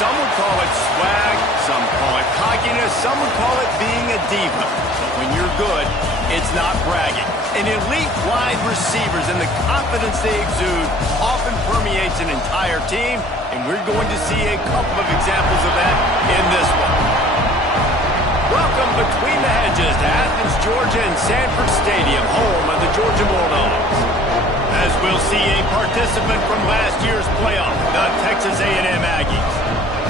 Some would call it swag, some call it cockiness, some would call it being a diva. But when you're good, it's not bragging. An elite wide receivers and the confidence they exude often permeates an entire team, and we're going to see a couple of examples of that in this one. Welcome between the hedges to Athens, Georgia and Sanford Stadium, home of the Georgia Bulldogs. As we'll see a participant from last year's playoff, the Texas A&M Aggies,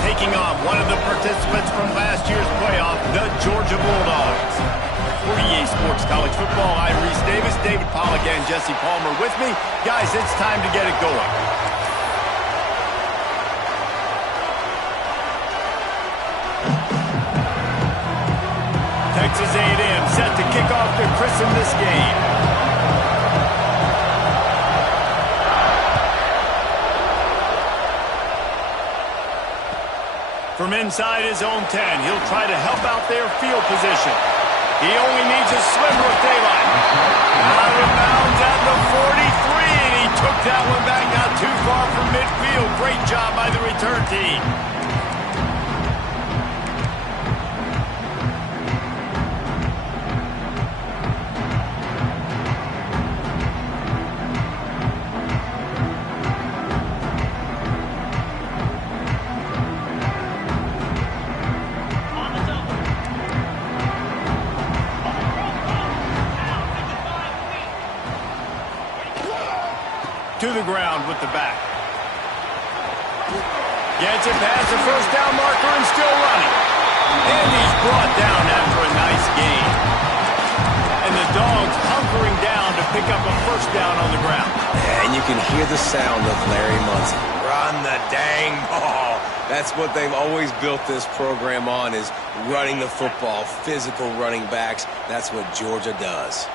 taking on one of the participants from last year's playoff, the Georgia Bulldogs. For EA Sports College Football, I'm Reese Davis, David Pollack and Jesse Palmer with me. Guys, it's time to get it going. Texas A&M set to kick off to christen this game. From inside his own 10, he'll try to help out their field position. He only needs a sliver of daylight. Out of bounds at the 43, and he took that one back not too far from midfield. Great job by the return team. To the ground with the back. Gets it past the first down marker and still running. And he's brought down after a nice gain. And the Dogs hunkering down to pick up a first down on the ground. And you can hear the sound of Larry Munson. Run the dang ball. That's what they've always built this program on, is running the football, physical running backs. That's what Georgia does.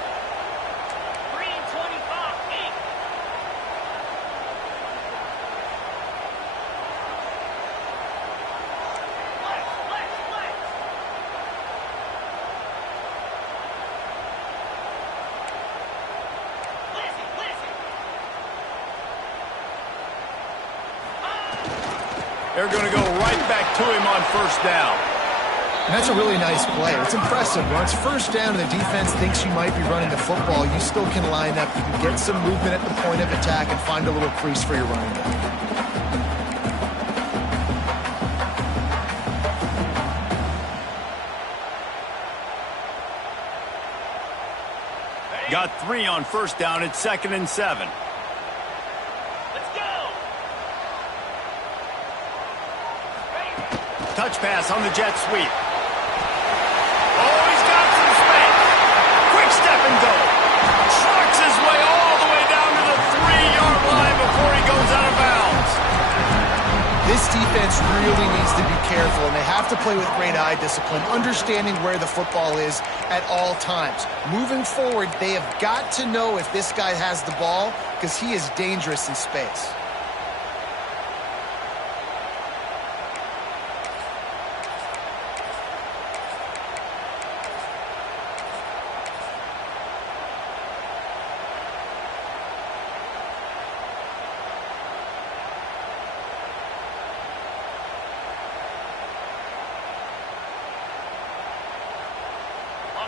They're going to go right back to him on first down. And that's a really nice play. It's impressive. When it's first down and the defense thinks you might be running the football, you still can line up. You can get some movement at the point of attack and find a little crease for your running back. Got 3 on first down at 2nd and 7. Touch pass on the jet sweep. Oh, he's got some space. Quick step and go. Trucks his way all the way down to the 3-yard line before he goes out of bounds. This defense really needs to be careful, and they have to play with great eye discipline, understanding where the football is at all times. Moving forward, they have got to know if this guy has the ball, because he is dangerous in space.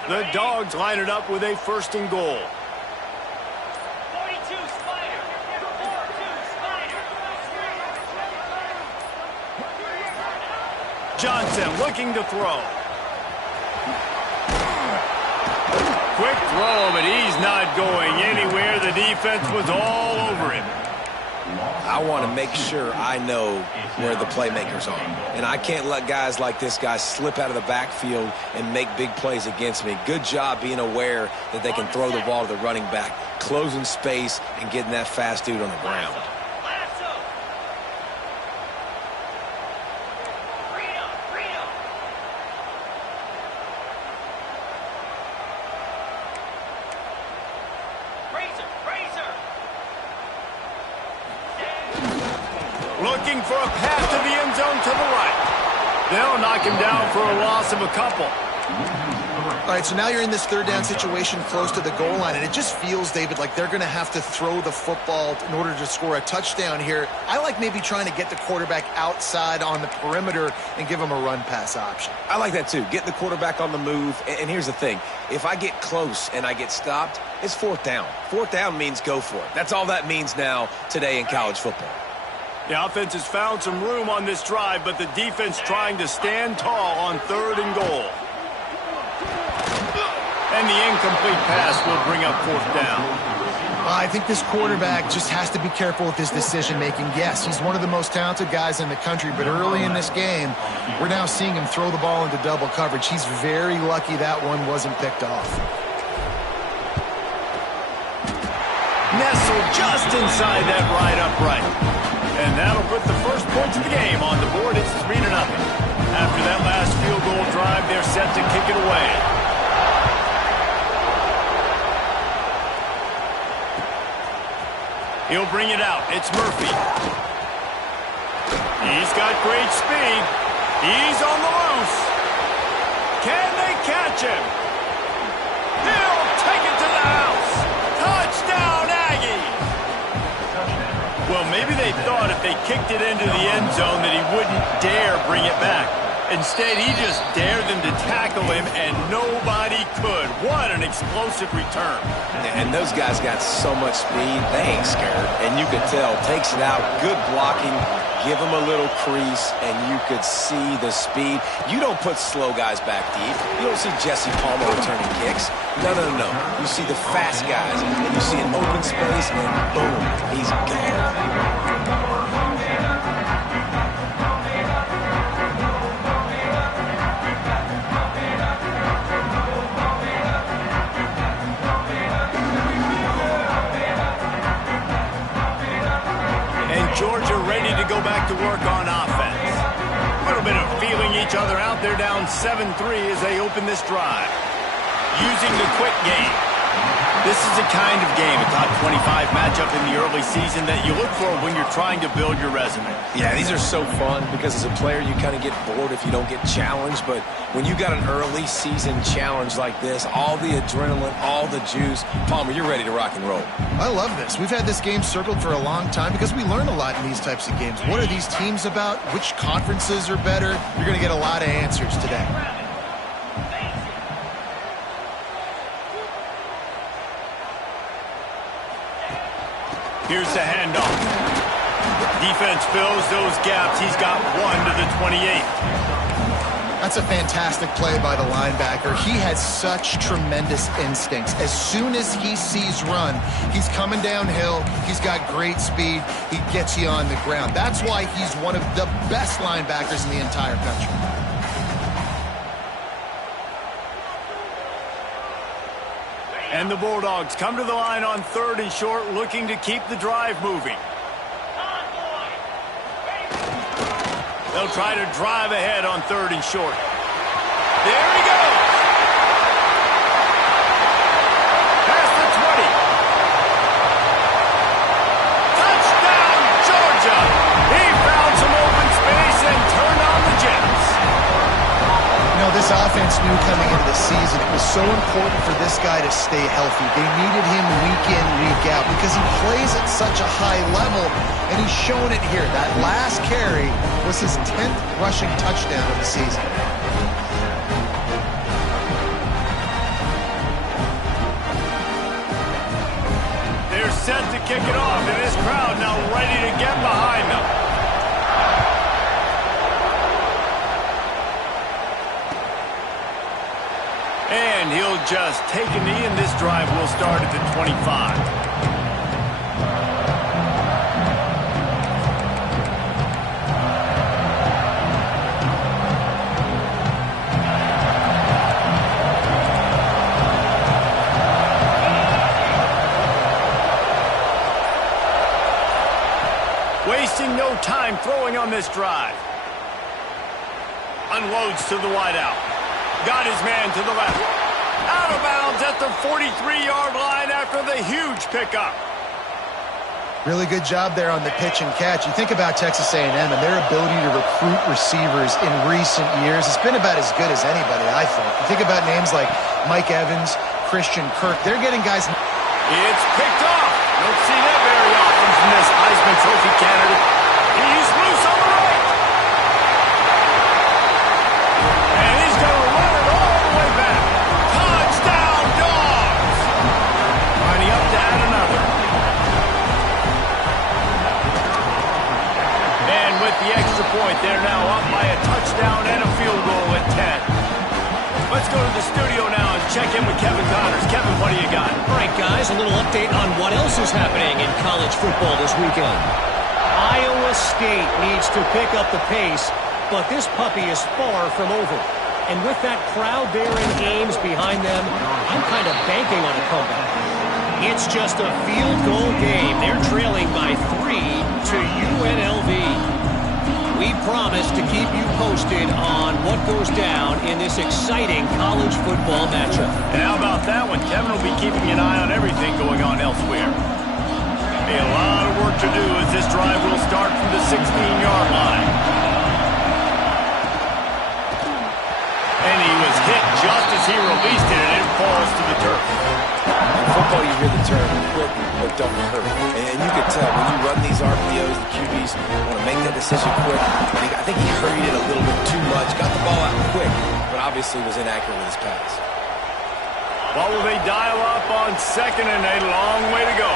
The Dogs line it up with a 1st and goal. 42 Spider. 42 Spider. Johnson looking to throw. Quick throw, but he's not going anywhere. The defense was all over him. I want to make sure I know where the playmakers are. And I can't let guys like this guy slip out of the backfield and make big plays against me. Good job being aware that they can throw the ball to the running back, closing space and getting that fast dude on the ground. Looking for a pass to the end zone to the right. They'll knock him down for a loss of a couple. All right, so now you're in this third down situation close to the goal line, and it just feels, David, like they're going to have to throw the football in order to score a touchdown here. I like maybe trying to get the quarterback outside on the perimeter and give him a run-pass option. I like that too. Get the quarterback on the move. And here's the thing. If I get close and I get stopped, it's fourth down. Fourth down means go for it. That's all that means now today in college football. The offense has found some room on this drive, but the defense trying to stand tall on 3rd and goal. And the incomplete pass will bring up 4th down. I think this quarterback just has to be careful with his decision-making. Yes, he's one of the most talented guys in the country, but early in this game, we're now seeing him throw the ball into double coverage. He's very lucky that one wasn't picked off. Nestled just inside that right upright. And that'll put the first points of the game on the board. It's 3-0. After that last field goal drive, they're set to kick it away. He'll bring it out. It's Murphy. He's got great speed. He's on the loose. Can they catch him? He'll take it to the house. Touchdown, Aggies. Well, maybe they thought if they kicked it into the end zone that he wouldn't dare bring it back. Instead, he just dared them to tackle him, and nobody could. What an explosive return. And those guys got so much speed, they ain't scared. And you could tell, takes it out, good blocking, give him a little crease, and you could see the speed. You don't put slow guys back deep. You don't see Jesse Palmer returning kicks. No. You see the fast guys, and you see an open space, and boom, he's gone. Georgia ready to go back to work on offense. A little bit of feeling each other out. They're down 7-3 as they open this drive. Using the quick game. This is the kind of game, a top 25 matchup in the early season, that you look for when you're trying to build your resume. Yeah, these are so fun because as a player you kind of get bored if you don't get challenged, but when you got an early season challenge like this, all the adrenaline, all the juice, Palmer, you're ready to rock and roll. I love this. We've had this game circled for a long time because we learn a lot in these types of games. What are these teams about? Which conferences are better? You're going to get a lot of answers today. Here's the handoff. Defense fills those gaps. He's got 1 to the 28. That's a fantastic play by the linebacker. He has such tremendous instincts. As soon as he sees run, he's coming downhill. He's got great speed. He gets you on the ground. That's why he's one of the best linebackers in the entire country. And the Bulldogs come to the line on 3rd and short, looking to keep the drive moving. They'll try to drive ahead on 3rd and short. There he goes. Past the 20. Touchdown, Georgia. He found some open space and turned on the Jets. You know, this offense knew coming into the season it was so important for this guy to stay healthy. They needed him week in, week out because he plays at such a high level, and he's shown it here. That last carry was his 10th rushing touchdown of the season. They're set to kick it off, and this crowd now ready to get behind them. And he'll just take a knee, and this drive will start at the 25. Wasting no time throwing on this drive. Unloads to the wideout. Got his man to the left. Out of bounds at the 43-yard line after the huge pickup. Really good job there on the pitch and catch. You think about Texas A&M and their ability to recruit receivers in recent years. It's been about as good as anybody, I think. You think about names like Mike Evans, Christian Kirk. They're getting guys... It's picked off. Don't see that very often from this Heisman Trophy candidate. He's loose on the right. And he's going to run it all the way back. Touchdown, Dogs. Lining up to add another. And with the extra point, they're now up by a touchdown and a field goal at 10. Let's go to the studio now and check in with Kevin Connors. Kevin, what do you got? All right, guys, a little update on what else is happening in college football this weekend. Iowa State needs to pick up the pace, but this puppy is far from over. And with that crowd there in Ames behind them, I'm kind of banking on a comeback. It's just a field goal game. They're trailing by 3 to UNLV. We promise to keep you posted on what goes down in this exciting college football matchup. And how about that one? Kevin will be keeping an eye on everything going on elsewhere. A lot of work to do as this drive will start from the 16-yard line. And he was hit just as he released it, and it falls to the turf. In football, you hear the term quick but don't hurt. And you can tell when you run these RPOs, the QBs want to make that decision quick. I think he hurried it a little bit too much, got the ball out quick, but obviously was inaccurate with his pass. What will they dial up on second and a long way to go?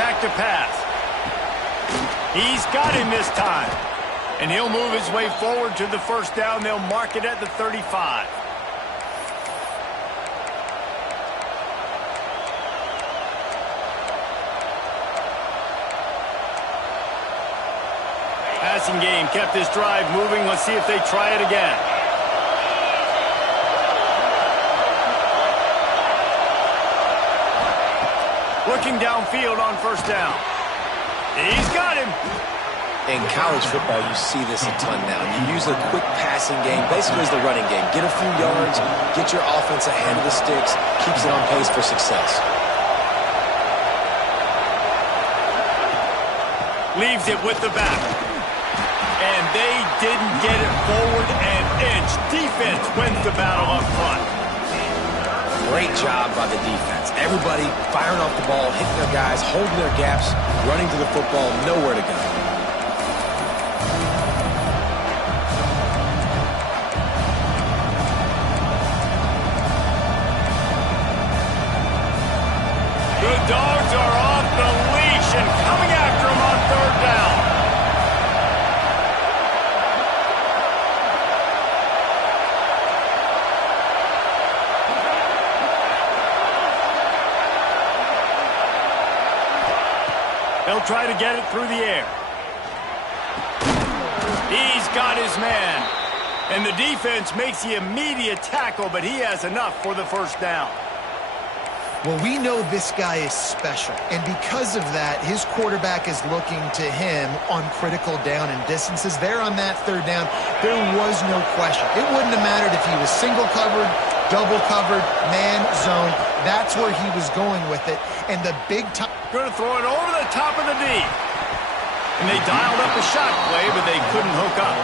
Back to pass. He's got him this time. And he'll move his way forward to the first down. They'll mark it at the 35. Passing game kept this drive moving. Let's see if they try it again. Looking downfield on first down. He's got him. In college football, you see this a ton now. You use a quick passing game, basically as the running game. Get a few yards, get your offense ahead of the sticks, keeps it on pace for success. Leaves it with the back. And they didn't get it forward an inch. Defense wins the battle up front. Great job by the defense. Everybody firing off the ball, hitting their guys, holding their gaps, running to the football, nowhere to go. The Dogs are off the leash and coming after him on third down. They'll try to get it through the air. He's got his man. And the defense makes the immediate tackle, but he has enough for the first down. Well, we know this guy is special, and because of that, his quarterback is looking to him on critical down and distances. There on that third down, there was no question. It wouldn't have mattered if he was single covered, double covered, man, zone. That's where he was going with it, and the big time... Going to throw it over the top of the D. And they dialed up a shot play, but they couldn't hook up.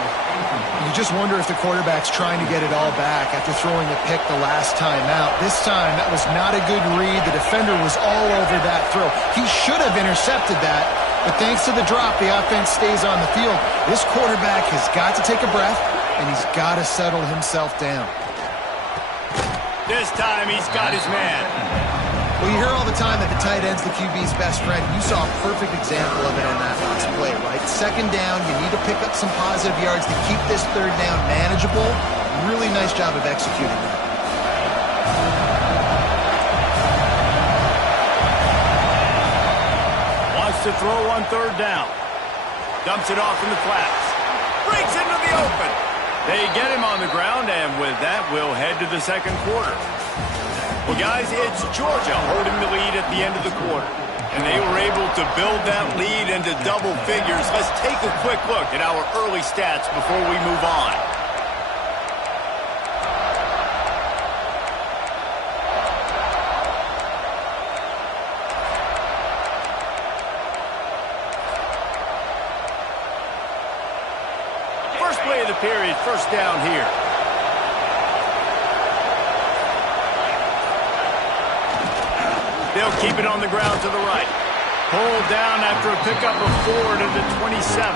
You just wonder if the quarterback's trying to get it all back after throwing a pick the last time out. This time, that was not a good read. The defender was all over that throw. He should have intercepted that, but thanks to the drop, the offense stays on the field. This quarterback has got to take a breath, and he's got to settle himself down. This time, he's got his man. Well, you hear all the time that the tight end's the QB's best friend. You saw a perfect example of it on that last play, right? Second down, you need to pick up some positive yards to keep this third down manageable. Really nice job of executing that. Wants to throw on third down. Dumps it off in the flats. Breaks into the open. They get him on the ground, and with that, we'll head to the second quarter. Well, guys, it's Georgia holding the lead at the end of the quarter. And they were able to build that lead into double figures. Let's take a quick look at our early stats before we move on. First play of the period, first down here. They'll keep it on the ground to the right. Pulled down after a pickup of 4 to the 27.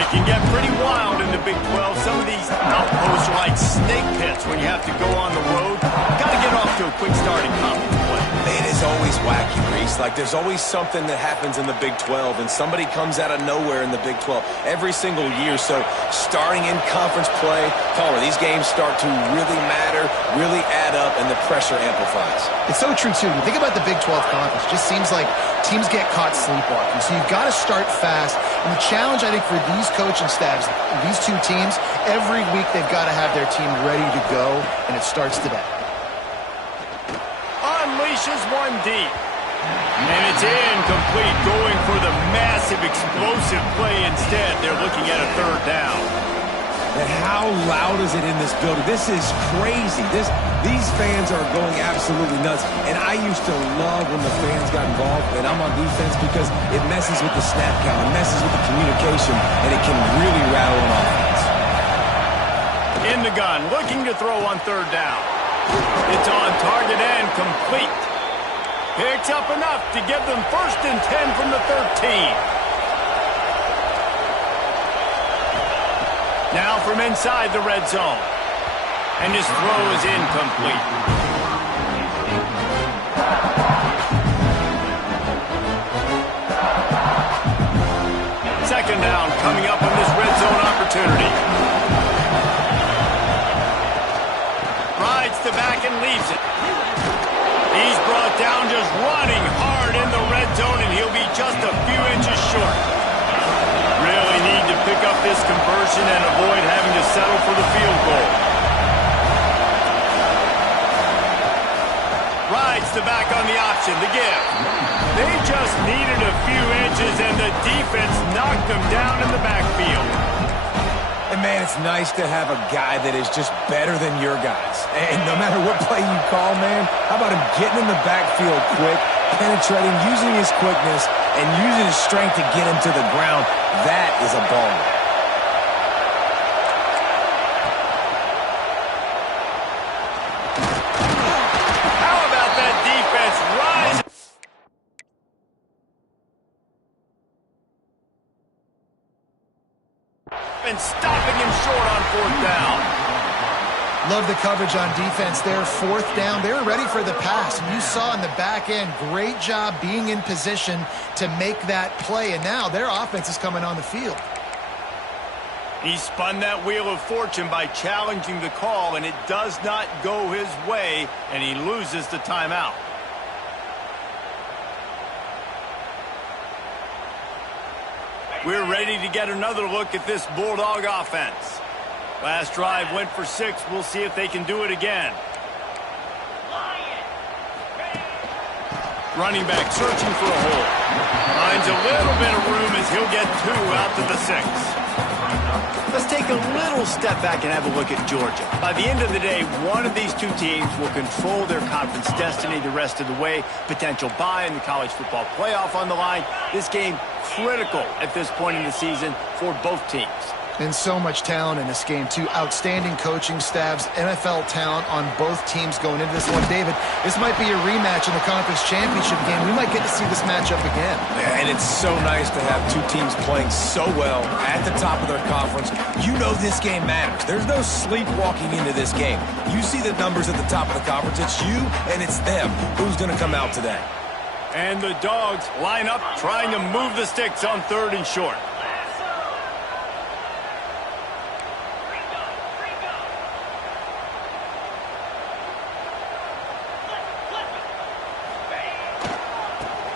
It can get pretty wild in the Big 12. Some of these outposts are like snake pits when you have to go on the road. Got to get off to a quick start in conference play. Man, it's always wacky, Reese. Like, there's always something that happens in the Big 12, and somebody comes out of nowhere in the Big 12 every single year. So, starting in conference play, Palmer, these games start to really matter, really add up, and the pressure amplifies. It's so true, too. You think about the Big 12 conference. It just seems like teams get caught sleepwalking. So you've got to start fast. And the challenge, I think, for these coaching staffs, these two teams, every week they've got to have their team ready to go, and it starts today. Unleashes one deep. And it's incomplete, going for the massive explosive play instead. They're looking at a third down. And how loud is it in this building? This is crazy. These fans are going absolutely nuts. And I used to love when the fans got involved, and I'm on defense because it messes with the snap count, it messes with the communication, and it can really rattle an offense. In the gun, looking to throw on third down. It's on target and complete. Picks up enough to give them 1st and 10 from the 13. Now from inside the red zone. And his throw is incomplete. Second down coming up on this red zone opportunity. Rides the back and leaves it. He's brought down just running hard in the red zone, and he'll be just a few inches short. Really need to pick up this conversion and avoid having to settle for the field goal. Rides the back on the option, the give. They just needed a few inches, and the defense knocked them down in the backfield. And, man, it's nice to have a guy that is just better than your guys. And no matter what play you call, man, how about him getting in the backfield quick, penetrating, using his quickness, and using his strength to get him to the ground? That is a baller. How about that defense rise and stopping him short on fourth down? Love the coverage on defense there. 4th down. They were ready for the pass. And you saw in the back end, great job being in position to make that play. And now their offense is coming on the field. He spun that wheel of fortune by challenging the call, and it does not go his way, and he loses the timeout. We're ready to get another look at this Bulldog offense. Last drive went for 6. We'll see if they can do it again. Running back searching for a hole. Finds a little bit of room as he'll get 2 out to the 6. Let's take a little step back and have a look at Georgia. By the end of the day, one of these two teams will control their conference destiny the rest of the way. Potential bye in the college football playoff on the line. This game critical at this point in the season for both teams. And so much talent in this game, too. Outstanding coaching staffs, NFL talent on both teams going into this one. David, this might be a rematch in the conference championship game. We might get to see this matchup again. Yeah, and it's so nice to have two teams playing so well at the top of their conference. You know this game matters. There's no sleepwalking into this game. You see the numbers at the top of the conference. It's you and it's them. Who's going to come out today? And the Dogs line up trying to move the sticks on 3rd and short.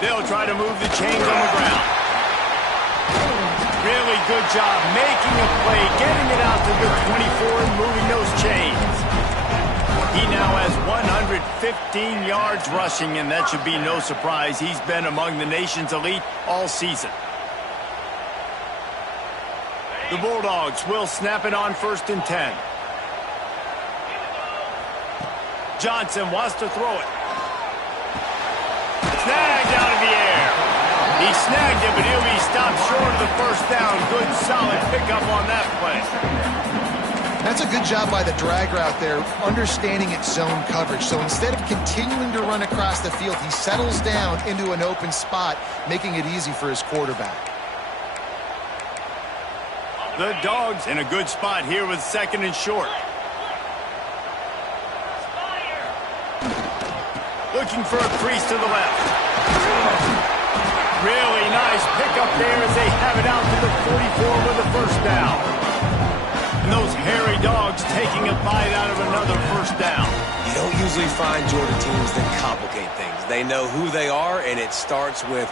They'll try to move the chains on the ground. Really good job making a play, getting it out to the 24 and moving those chains. He now has 115 yards rushing, and that should be no surprise. He's been among the nation's elite all season. The Bulldogs will snap it on 1st and 10. Johnson wants to throw it. Snagged out of the air. He snagged it, but he'll be stopped short of the 1st down. Good, solid pickup on that That's a good job by the drag route there, understanding its zone coverage. So instead of continuing to run across the field, he settles down into an open spot, making it easy for his quarterback. The Dogs in a good spot here with 2nd and short. Looking for a crease to the left. Really nice pickup there as they have it out to the 44 with a first down. And those hairy Dogs taking a bite out of another first down. You don't usually find Georgia teams that complicate things. They know who they are, and it starts with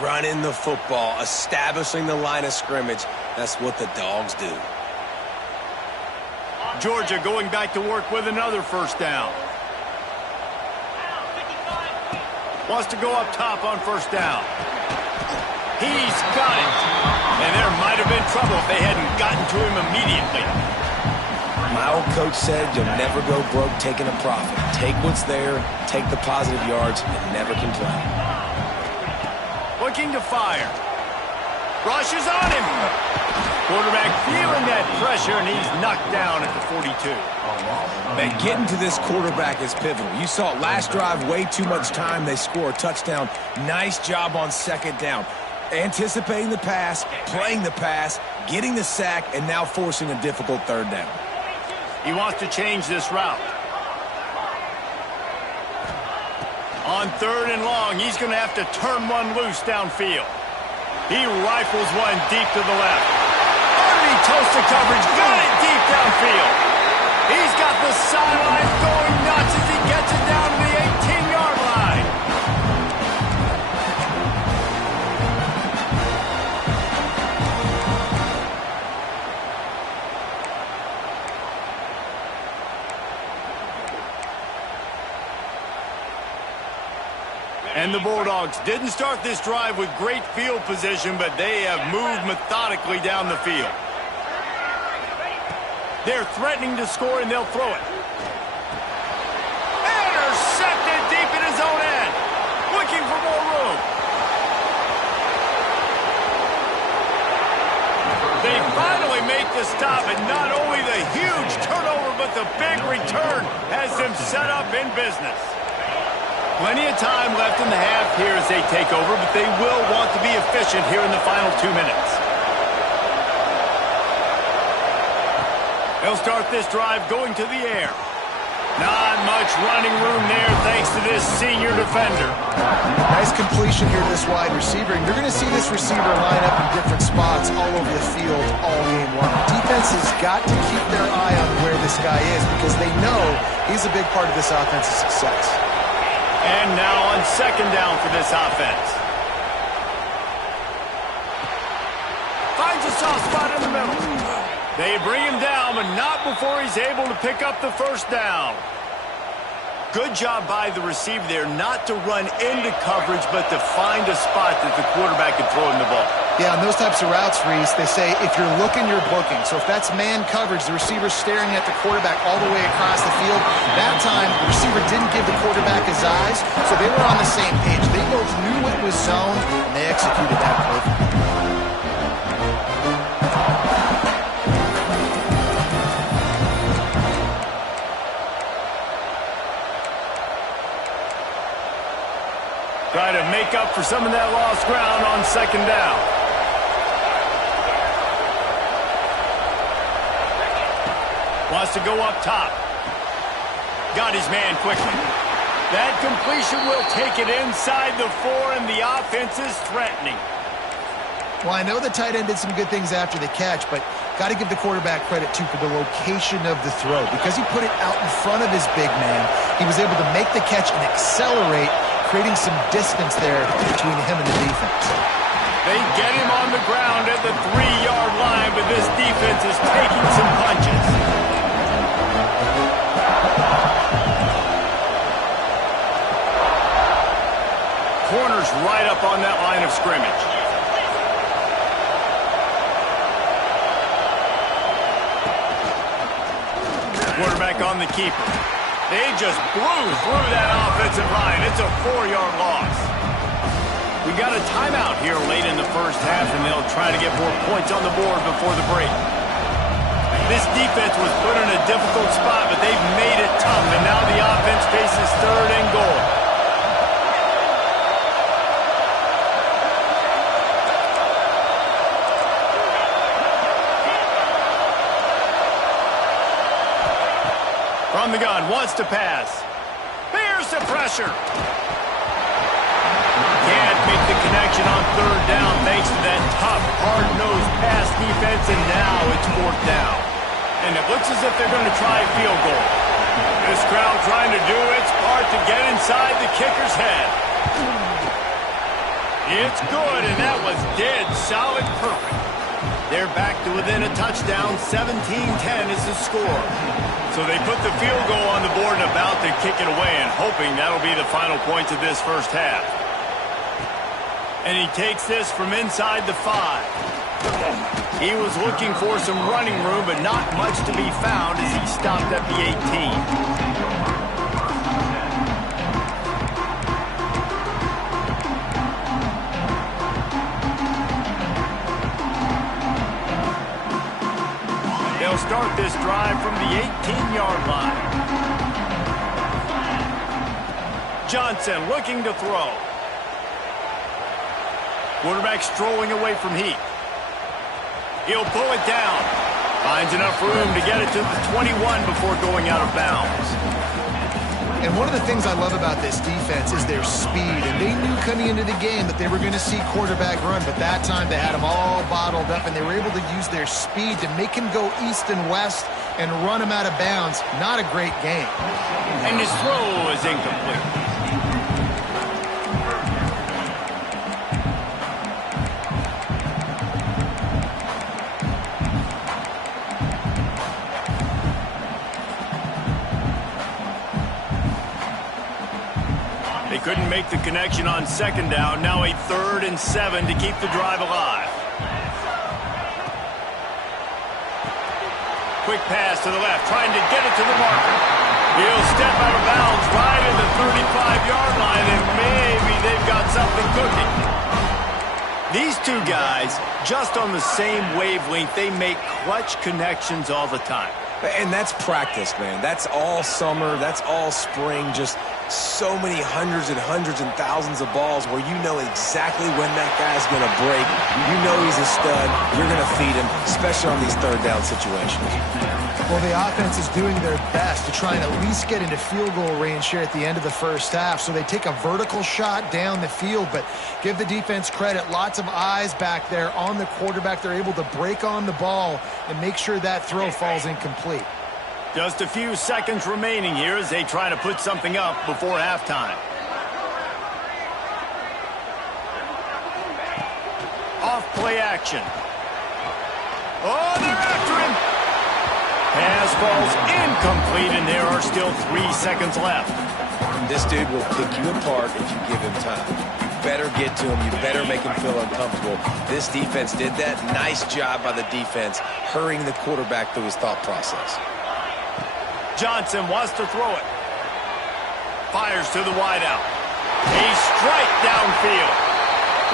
running the football, establishing the line of scrimmage. That's what the Dogs do. Georgia going back to work with another first down. Wants to go up top on first down. He's got it. And there might have been trouble if they hadn't gotten to him immediately. My old coach said you'll never go broke taking a profit. Take what's there, take the positive yards, and never complain. Looking to fire. Rushes on him. Quarterback feeling that pressure, and he's knocked down at the 42. Man, getting to this quarterback is pivotal. You saw it last drive, way too much time. They score a touchdown. Nice job on 2nd down. Anticipating the pass, playing the pass, getting the sack, and now forcing a difficult 3rd down. He wants to change this route. On 3rd and long, he's going to have to turn one loose downfield. He rifles one deep to the left. Underneath toasted coverage, got it deep downfield. He's got the sideline going nuts as he gets it down to the 18-yard line. And the Bulldogs didn't start this drive with great field position, but they have moved methodically down the field. They're threatening to score, and they'll throw it. Intercepted deep in his own end. Looking for more room. They finally make the stop, and not only the huge turnover, but the big return has them set up in business. Plenty of time left in the half here as they take over, but they will want to be efficient here in the final 2 minutes. They'll start this drive going to the air. Not much running room there thanks to this senior defender. Nice completion here to this wide receiver. And you're going to see this receiver line up in different spots all over the field all game long. Defense has got to keep their eye on where this guy is because they know he's a big part of this offense's success. And now on 2nd down for this offense. Finds a soft spot in the middle. They bring him down, but not before he's able to pick up the first down. Good job by the receiver there not to run into coverage, but to find a spot that the quarterback can throw him the ball. Yeah, on those types of routes, Reese, they say if you're looking, you're booking. So if that's man coverage, the receiver's staring at the quarterback all the way across the field. That time, the receiver didn't give the quarterback his eyes, so they were on the same page. They both knew it was zone, and they executed that perfectly. Try to make up for some of that lost ground on 2nd down. Wants to go up top. Got his man quickly. That completion will take it inside the 4, and the offense is threatening. Well, I know the tight end did some good things after the catch, but got to give the quarterback credit, too, for the location of the throw. Because he put it out in front of his big man, he was able to make the catch and accelerate, creating some distance there between him and the defense. They get him on the ground at the 3-yard line, but this defense is taking some punches. Corner's right up on that line of scrimmage. Quarterback on the keeper. They just blew through that offensive line. It's a 4-yard loss. We got a timeout here late in the first half, and they'll try to get more points on the board before the break. This defense was put in a difficult spot, but they've made it tough, and now the offense faces 3rd and goal. From the gun, wants to pass. Here's the pressure. Can't make the connection on 3rd down thanks to that tough, hard-nosed pass defense, and now it's 4th down. And it looks as if they're going to try a field goal. This crowd trying to do its part to get inside the kicker's head. It's good, and that was dead solid perfect. They're back to within a touchdown. 17-10 is the score. So they put the field goal on the board and about to kick it away, and hoping that'll be the final points of this first half. And he takes this from inside the 5. He was looking for some running room, but not much to be found as he stopped at the 18. They'll start this drive from the 18-yard line. Johnson looking to throw. Quarterback strolling away from Heath. He'll pull it down. Finds enough room to get it to the 21 before going out of bounds. And one of the things I love about this defense is their speed. And they knew coming into the game that they were going to see quarterback run, but that time they had him all bottled up, and they were able to use their speed to make him go east and west and run him out of bounds. Not a great game. And his throw is incomplete. Couldn't make the connection on 2nd down. Now a 3rd and 7 to keep the drive alive. Quick pass to the left, trying to get it to the marker. He'll step out of bounds right at the 35-yard line, and maybe they've got something cooking. These two guys, just on the same wavelength, they make clutch connections all the time. And that's practice, man. That's all summer. That's all spring. Just so many hundreds and thousands of balls where you know exactly when that guy's going to break. You know he's a stud. You're going to feed him, especially on these 3rd down situations. Well, the offense is doing their best to try and at least get into field goal range here at the end of the first half. So they take a vertical shot down the field, but give the defense credit. Lots of eyes back there on the quarterback. They're able to break on the ball and make sure that throw falls incomplete. Just a few seconds remaining here as they try to put something up before halftime. Off play action. Oh, they're after him. Pass falls incomplete, and there are still 3 seconds left. This dude will pick you apart if you give him time. You better get to him. You better make him feel uncomfortable. This defense did that. Nice job by the defense, hurrying the quarterback through his thought process. Johnson wants to throw it. Fires to the wideout. A strike downfield.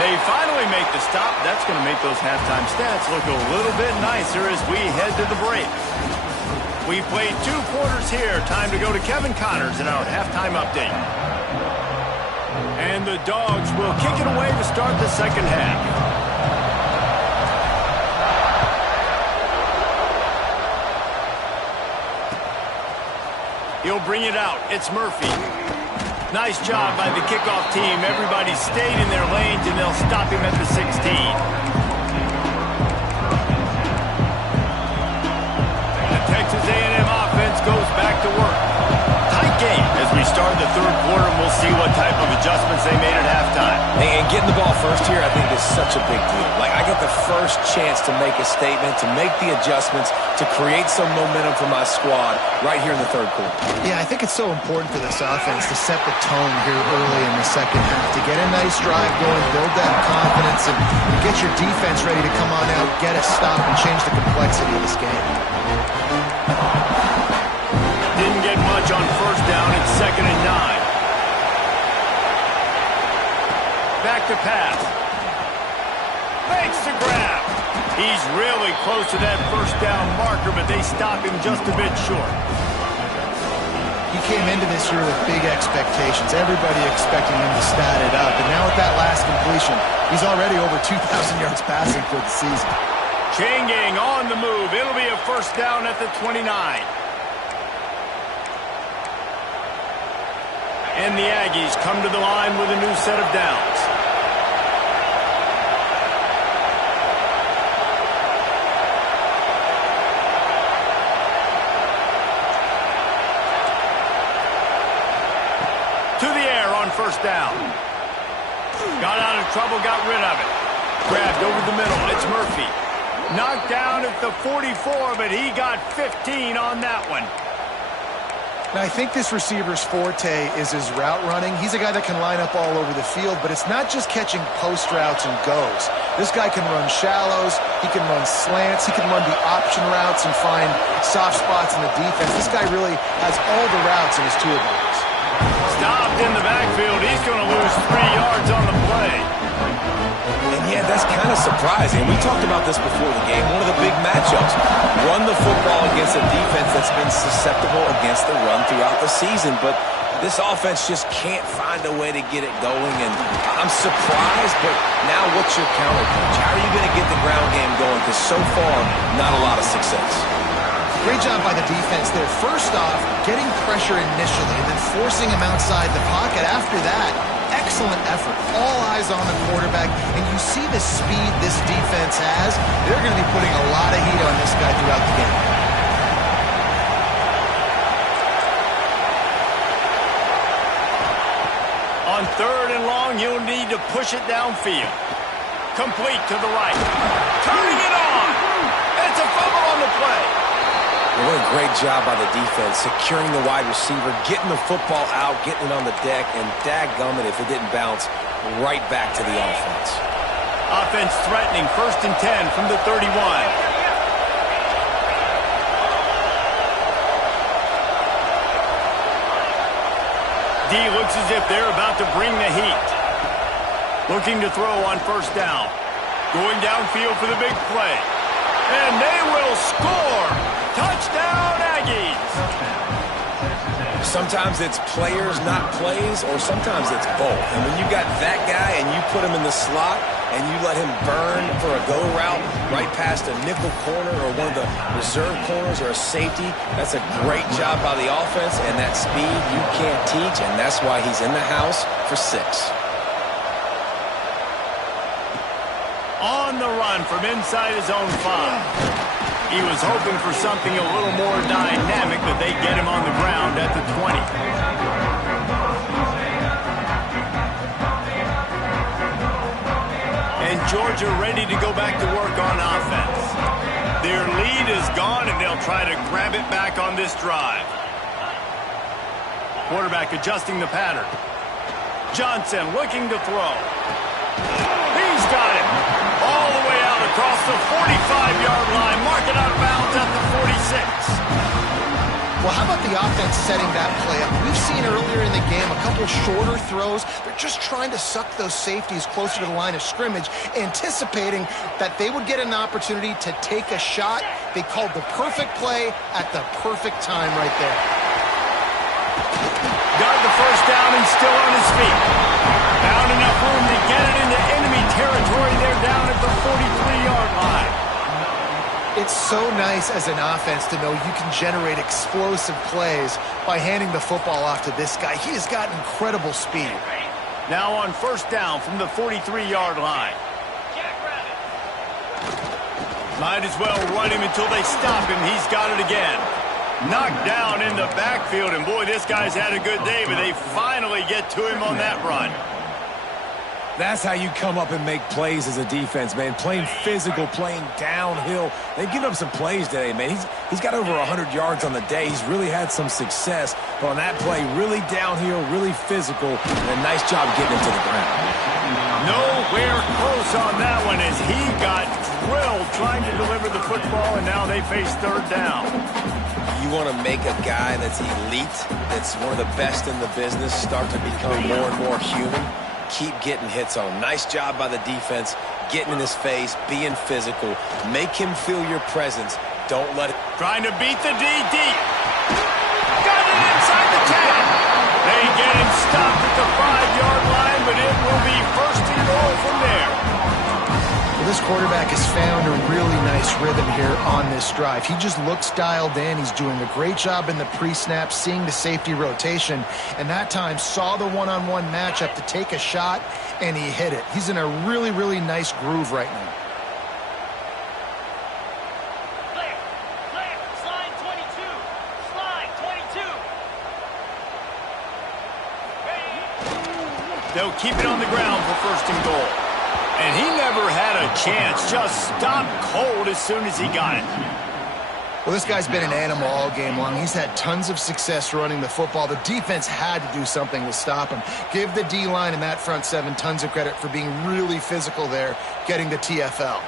They finally make the stop. That's going to make those halftime stats look a little bit nicer as we head to the break. We played 2 quarters here. Time to go to Kevin Connors in our halftime update. And the Dogs will kick it away to start the second half. He'll bring it out. It's Murphy. Nice job by the kickoff team. Everybody stayed in their lanes, and they'll stop him at the 16. The Texas A&M offense goes back to work. Tight game as we start the 3rd quarter, and we'll see what type of adjustments they made at halftime. And getting the ball first here, I think, is such a big deal. Like, I get the first chance to make a statement, to make the adjustments, to create some momentum for my squad right here in the 3rd quarter. Yeah, I think it's so important for this offense to set the tone here early in the second half, to get a nice drive going, build that confidence, and get your defense ready to come on out, get a stop, and change the complexity of this game. Didn't get much on 1st down. It's 2nd and 9. Back to pass. Makes the grab. He's really close to that first down marker, but they stop him just a bit short. He came into this year with big expectations. Everybody expecting him to stat it up. And now with that last completion, he's already over 2,000 yards passing for the season. Chain gang on the move. It'll be a first down at the 29. And the Aggies come to the line with a new set of downs. To the air on first down. Got out of trouble, got rid of it. Grabbed over the middle. It's Murphy. Knocked down at the 44, but he got 15 on that one. Now, I think this receiver's forte is his route running. He's a guy that can line up all over the field, but it's not just catching post routes and goes. This guy can run shallows, he can run slants, he can run the option routes and find soft spots in the defense. This guy really has all the routes in his toolbox. Stopped in the backfield. He's going to lose 3 yards on the play. And yeah, that's kind of surprising. We talked about this before the game. One of the big matchups. Run the football against a defense that's been susceptible against the run throughout the season. But this offense just can't find a way to get it going. And I'm surprised, but now what's your counterpunch? How are you going to get the ground game going? Because so far, not a lot of success. Great job by the defense there. First off, getting pressure initially and then forcing him outside the pocket. After that, excellent effort. All eyes on the quarterback. And you see the speed this defense has. They're going to be putting a lot of heat on this guy throughout the game. On third and long, you'll need to push it downfield. Complete to the right. Turning it on. It's a fumble on the play. What a great job by the defense, securing the wide receiver, getting the football out, getting it on the deck, and dadgummit if it didn't bounce right back to the offense. Offense threatening, 1st and 10 from the 31. D looks as if they're about to bring the heat. Looking to throw on first down. Going downfield for the big play. And they will score! Touchdown, Aggies! Sometimes it's players, not plays, or sometimes it's both. And when you got that guy and you put him in the slot and you let him burn for a go route right past a nickel corner or one of the reserve corners or a safety, that's a great job by the offense, and that speed you can't teach, and that's why he's in the house for 6. On the run from inside his own 5. He was hoping for something a little more dynamic, but they get him on the ground at the 20. And Georgia ready to go back to work on offense. Their lead is gone, and they'll try to grab it back on this drive. Quarterback adjusting the pattern. Johnson looking to throw. He's got it. All the way out across the 45-yard line. Mark it out of bounds at the 46. Well, how about the offense setting that play up? We've seen earlier in the game a couple shorter throws. They're just trying to suck those safeties closer to the line of scrimmage, anticipating that they would get an opportunity to take a shot. They called the perfect play at the perfect time right there. Got the first down and still on his feet. Found enough room to get it into enemy territory. They're down at the 43-yard line. It's so nice as an offense to know you can generate explosive plays by handing the football off to this guy. He has got incredible speed. Now on first down from the 43-yard line. Might as well run him until they stop him. He's got it again. Knocked down in the backfield, and boy, this guy's had a good day, but they finally get to him on that run. That's how you come up and make plays as a defense, man. Playing physical, playing downhill. They've given up some plays today, man. He's got over 100 yards on the day. He's really had some success. But on that play, really downhill, really physical, and a nice job getting him to the ground. Nowhere close on that one as he got drilled trying to deliver the football, and now they face third down. You want to make a guy that's elite, that's one of the best in the business, start to become more and more human. Keep getting hits on him. Nice job by the defense, getting in his face, being physical. Make him feel your presence. Don't let it. Trying to beat the DD. Got it inside the 10. They get him stopped at the 5-yard line, but it will be first and goal from there. Well, this quarterback has found a really nice rhythm here on this drive. He just looks dialed in. He's doing a great job in the pre-snap, seeing the safety rotation, and that time saw the one-on-one matchup to take a shot, and he hit it. He's in a really, really nice groove right now. Slide 22. Slide 22. They'll keep it on the ground for first and goal. And he never had a chance, just stopped cold as soon as he got it. Well, this guy's been an animal all game long. He's had tons of success running the football. The defense had to do something to stop him. Give the D-line and that front seven tons of credit for being really physical there, getting the TFL.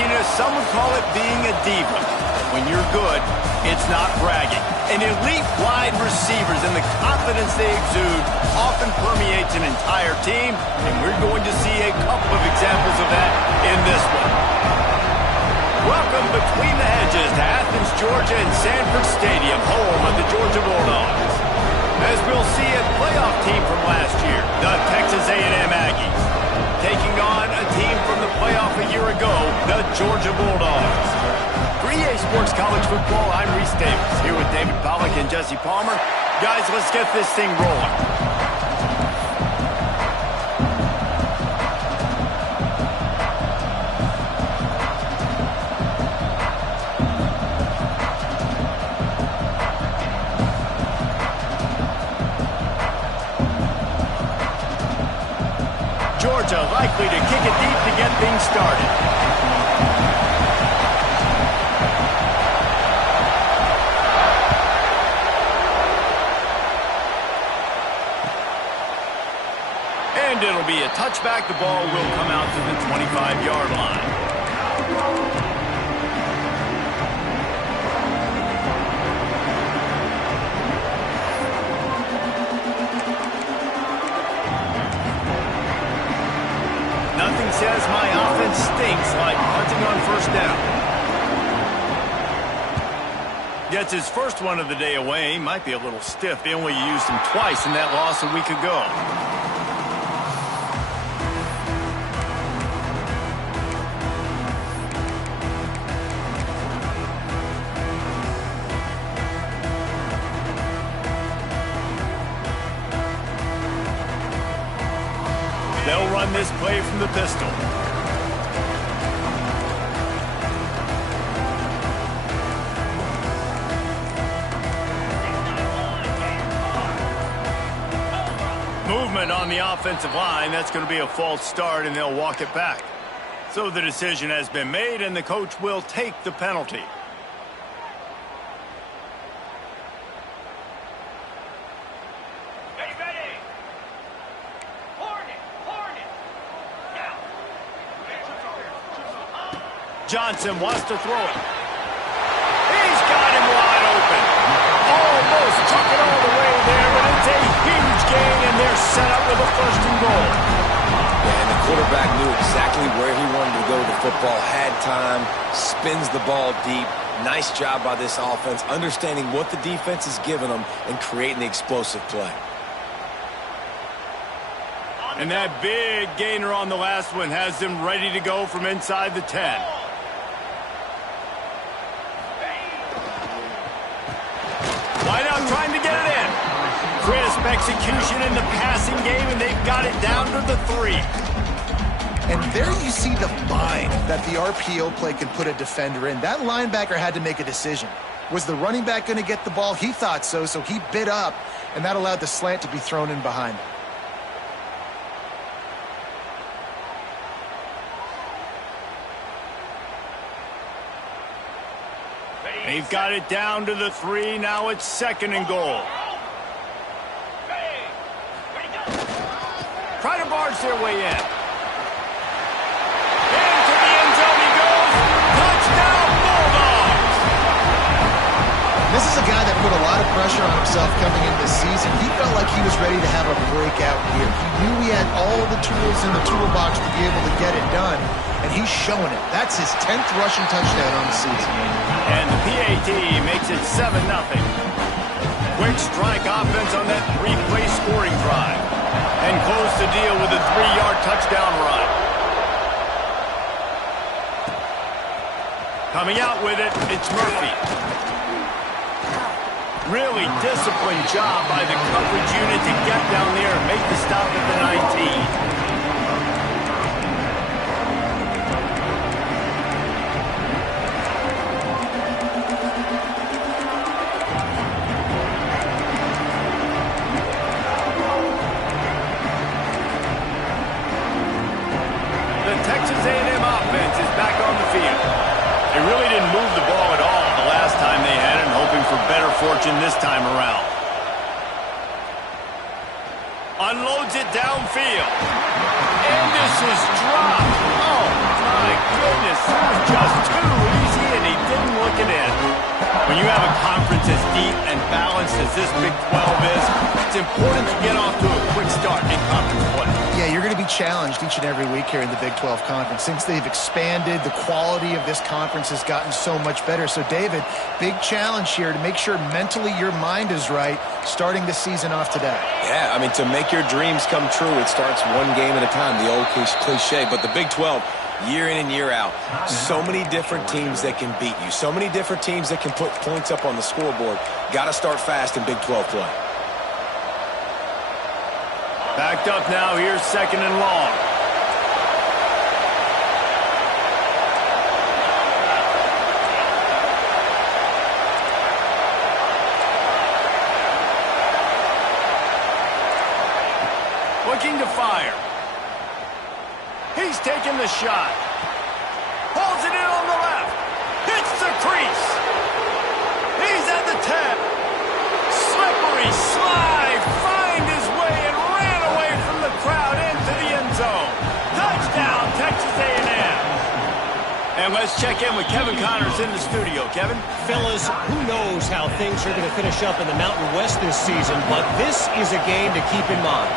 Cockiness, some would call it being a diva. When you're good, it's not bragging. And elite wide receivers and the confidence they exude often permeates an entire team, and we're going to see a couple of examples of that in this one. Welcome between the hedges to Athens, Georgia and Sanford Stadium, home of the Georgia Bulldogs. As we'll see a playoff team from last year, the Texas A&M Aggies, taking on a team from the playoff a year ago, the Georgia Bulldogs. For EA Sports College Football, I'm Reese Davis, here with David Pollack and Jesse Palmer. Guys, let's get this thing rolling. Georgia likely to kick it deep to get things started. And it'll be a touchback. The ball will come out to the 25-yard line. Nothing says my offense stinks like punting on first down. Gets his first one of the day away. Might be a little stiff. They only used him twice in that loss a week ago. They'll run this play from the pistol. Movement on the offensive line. That's going to be a false start, and they'll walk it back. So the decision has been made, and the coach will take the penalty. Johnson wants to throw it. He's got him wide open. Almost took it all the way there, but it's a huge gain, and they're set up with a first and goal. Yeah, and the quarterback knew exactly where he wanted to go with the football, had time, spins the ball deep. Nice job by this offense, understanding what the defense is giving them and creating the explosive play. And that big gainer on the last one has them ready to go from inside the 10. Wideout trying to get it in. Crisp execution in the passing game, and they've got it down to the 3. And there you see the bind that the RPO play can put a defender in. That linebacker had to make a decision. Was the running back going to get the ball? He thought so, so he bit up, and that allowed the slant to be thrown in behind him. They've got it down to the 3. Now it's second and goal. Try to barge their way in. Into the end zone he goes. Touchdown, Bulldogs! This is a guy that put a lot of pressure on himself coming into this season. He felt like he was ready to have a breakout year. He knew he had all the tools in the toolbox to be able to get it done, and he's showing it. That's his 10th rushing touchdown on the season. And the PAT makes it 7-0. Quick strike offense on that 3-play scoring drive. And close the deal with a 3-yard touchdown run. Coming out with it, it's Murphy. Really disciplined job by the coverage unit to get down there and make the stop at the 19. Texas A&M offense is back on the field. They really didn't move the ball at all the last time they had it, hoping for better fortune this time around. Unloads it downfield. And this is dropped. Oh, my goodness. this was just too easy, and he didn't look it in. When you have a conference as deep and balanced as this Big 12 is, it's important to get off to a quick start in conference play. Yeah, you're going to be challenged each and every week here in the Big 12 Conference. Since they've expanded, the quality of this conference has gotten so much better. So, David, big challenge here to make sure mentally your mind is right starting the season off today. Yeah, I mean, to make your dreams come true, it starts one game at a time, the old cliche. But the Big 12, year in and year out, so many different teams that can beat you, so many different teams that can put points up on the scoreboard. Got to start fast in Big 12 play. Backed up now, here's 2nd and long. Looking to fire. He's taking the shot. Pulls it in on the left. Hits the crease. He's at the 10. Slippery slide. Find his way and ran away from the crowd into the end zone. Touchdown, Texas A&M. And let's check in with Kevin Connors in the studio. Kevin? Fellas, who knows how things are going to finish up in the Mountain West this season, but this is a game to keep in mind.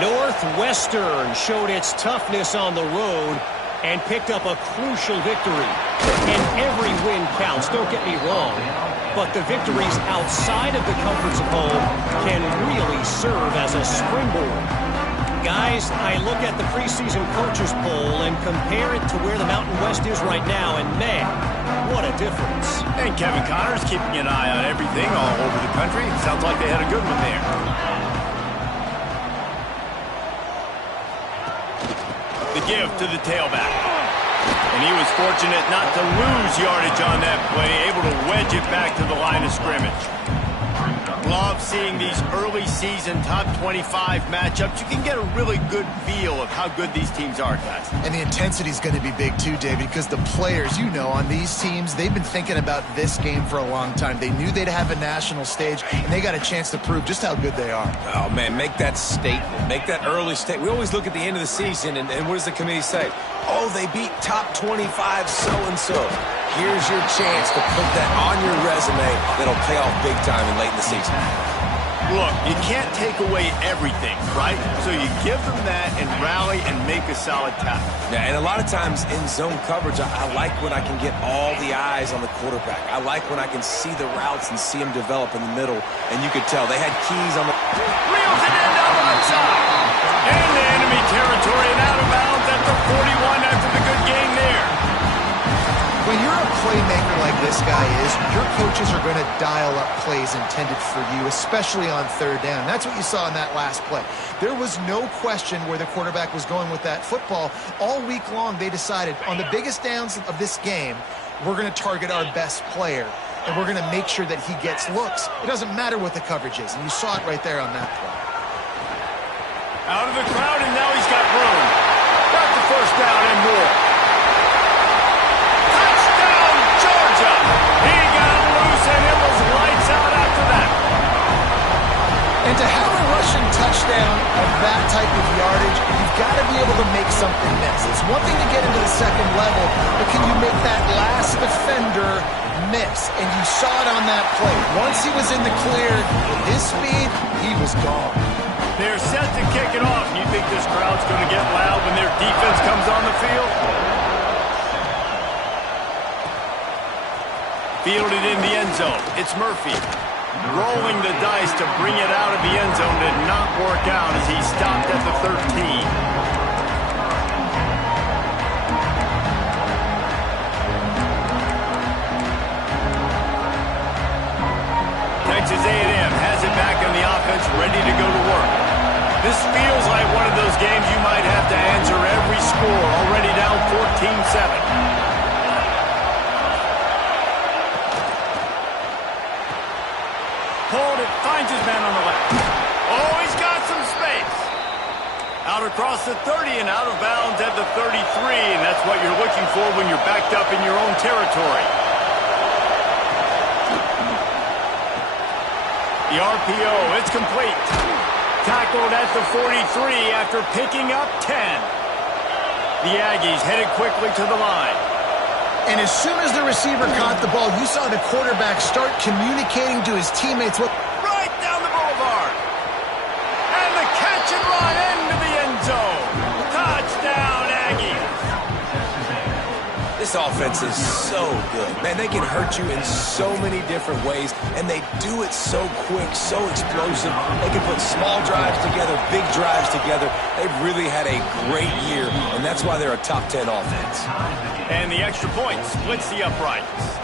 Northwestern showed its toughness on the road and picked up a crucial victory. And every win counts, don't get me wrong, but the victories outside of the comforts of home can really serve as a springboard. Guys, I look at the preseason coaches poll and compare it to where the Mountain West is right now, and man, what a difference. And Kevin Connors keeping an eye on everything all over the country. Sounds like they had a good one there. The give to the tailback. And he was fortunate not to lose yardage on that play, able to wedge it back to the line of scrimmage. Love seeing these early season top 25 matchups. You can get a really good feel of how good these teams are, guys. And the intensity is going to be big too, David, because the players, you know, on these teams, they've been thinking about this game for a long time. They knew they'd have a national stage, and they got a chance to prove just how good they are. Oh, man, make that statement. Make that early statement. We always look at the end of the season, and what does the committee say? Oh, they beat top 25 so-and-so. Here's your chance to put that on your resume that'll pay off big time in late in the season. Look, you can't take away everything, right? So you give them that and rally and make a solid tackle. Yeah, and a lot of times in zone coverage, I like when I can get all the eyes on the quarterback. I like when I can see the routes and see them develop in the middle. And you could tell they had keys on the... Reels it in down the right side. Into enemy territory and out of bounds at the 41 after the good gain there. When you're a playmaker like this guy is, your coaches are going to dial up plays intended for you, especially on third down. That's what you saw in that last play. There was no question where the quarterback was going with that football. All week long, they decided on the biggest downs of this game, we're going to target our best player, and we're going to make sure that he gets looks. It doesn't matter what the coverage is, and you saw it right there on that play. Out of the crowd, and now he's got room. Got the first down and more. He got him loose, and it was lights out after that. And to have a rushing touchdown of that type of yardage, you've got to be able to make something miss. It's one thing to get into the second level, but can you make that last defender miss? And you saw it on that play. Once he was in the clear, with his speed, he was gone. They're set to kick it off. You think this crowd's going to get loud when their defense comes on the field? Fielded in the end zone. It's Murphy. Rolling the dice to bring it out of the end zone did not work out as he stopped at the 13. Texas A&M has it back on the offense, ready to go to work. This feels like one of those games you might have to answer every score, already down 14-7. Pulled it, finds his man on the left. Oh, he's got some space. Out across the 30 and out of bounds at the 33, and that's what you're looking for when you're backed up in your own territory. The RPO, it's complete. Tackled at the 43 after picking up 10. The Aggies headed quickly to the line. And as soon as the receiver caught the ball, you saw the quarterback start communicating to his teammates. Right down the boulevard. And the catch and run into the end zone. Touchdown, Aggies. This offense is so good. Man, they can hurt you in so many different ways, and they do it so quick, so explosive. They can put small drives together, big drives together. They've really had a great year, and that's why they're a top 10 offense. And the extra point splits the uprights.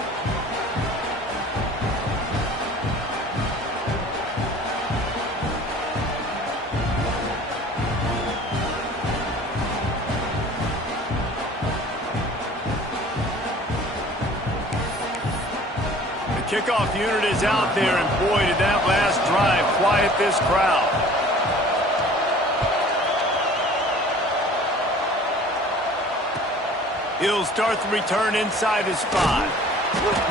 Kickoff unit is out there, and boy, did that last drive quiet this crowd. He'll start the return inside his 5.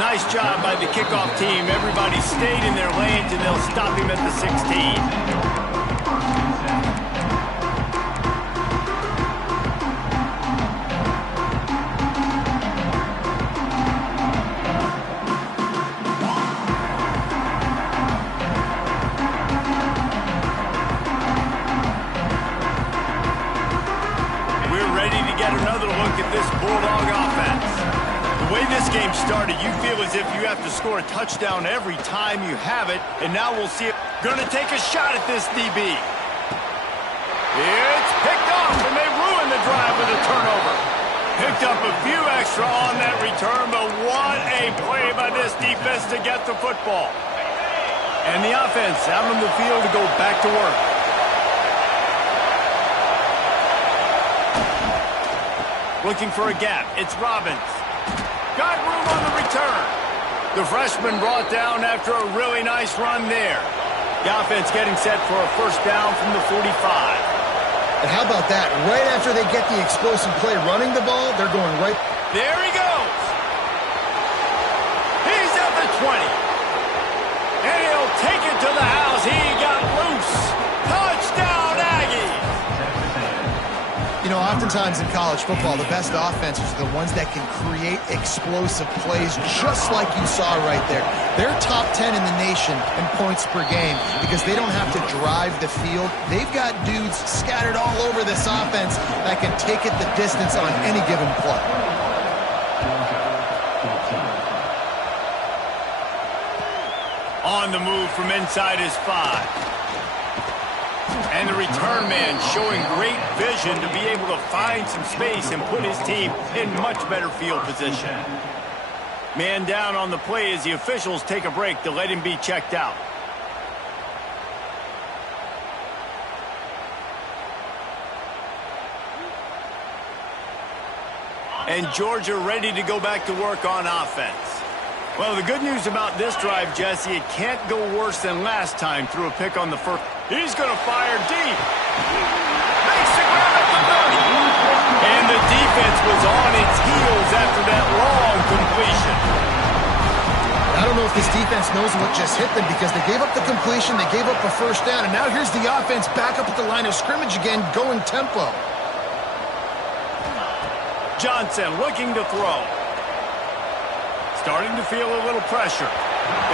Nice job by the kickoff team. Everybody stayed in their lanes, and they'll stop him at the 16. Bulldog offense. The way this game started, you feel as if you have to score a touchdown every time you have it, and now we'll see it. Going to take a shot at this DB. It's picked off, and they ruin the drive with a turnover. Picked up a few extra on that return, but what a play by this defense to get the football. And the offense out on the field to go back to work. Looking for a gap. It's Robbins. Got room on the return. The freshman brought down after a really nice run there. The offense getting set for a first down from the 45. And how about that? Right after they get the explosive play running the ball, they're going right. There he goes. He's at the 20. And he'll take it to the house. He got loose. Touchdown, Aggies. You know, oftentimes in college football, the best offenses are the ones that can create explosive plays, just like you saw right there. They're top 10 in the nation in points per game because they don't have to drive the field. They've got dudes scattered all over this offense that can take it the distance on any given play. On the move from inside his 5. And the return man showing great vision to be able to find some space and put his team in much better field position. Man down on the play as the officials take a break to let him be checked out. And Georgia ready to go back to work on offense. Well, the good news about this drive, Jesse, it can't go worse than last time through a pick on the first. He's going to fire deep. Makes the grab at the 30. And the defense was on its heels after that long completion. I don't know if this defense knows what just hit them because they gave up the completion, they gave up a first down, and now here's the offense back up at the line of scrimmage again, going tempo. Johnson looking to throw. Starting to feel a little pressure.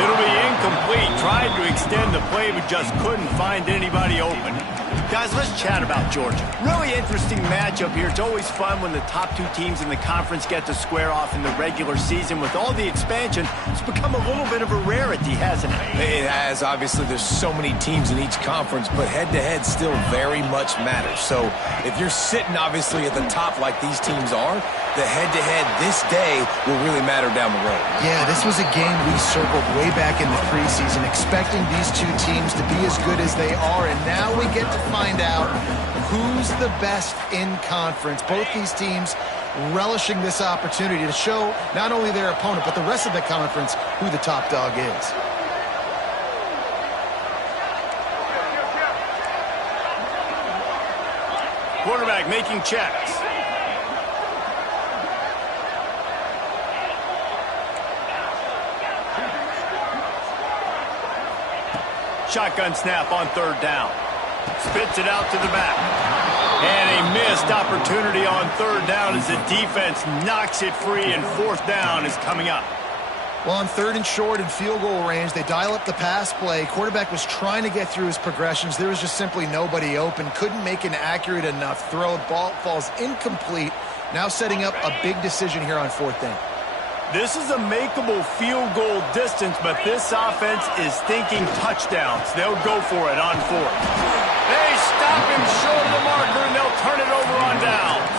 It'll be incomplete. Tried to extend the play, but just couldn't find anybody open. Guys, let's chat about Georgia. Really interesting matchup here. It's always fun when the top two teams in the conference get to square off in the regular season. With all the expansion, it's become a little bit of a rarity, hasn't it? It has. Obviously, there's so many teams in each conference, but head-to-head still very much matters. So if you're sitting, obviously, at the top like these teams are, the head-to-head this day will really matter down the road. Yeah, this was a game we circled way back in the preseason, expecting these two teams to be as good as they are, and now we get to find out who's the best in conference. Both these teams relishing this opportunity to show not only their opponent, but the rest of the conference who the top dog is. Quarterback making checks. Shotgun snap on third down. Spits it out to the back. And a missed opportunity on third down as the defense knocks it free, and fourth down is coming up. Well, on third and short and field goal range, they dial up the pass play. Quarterback was trying to get through his progressions. There was just simply nobody open. Couldn't make an accurate enough throw. Ball falls incomplete. Now setting up a big decision here on fourth down. This is a makeable field goal distance, but this offense is thinking touchdowns. They'll go for it on fourth. They stop him short of the marker, and they'll turn it over on downs.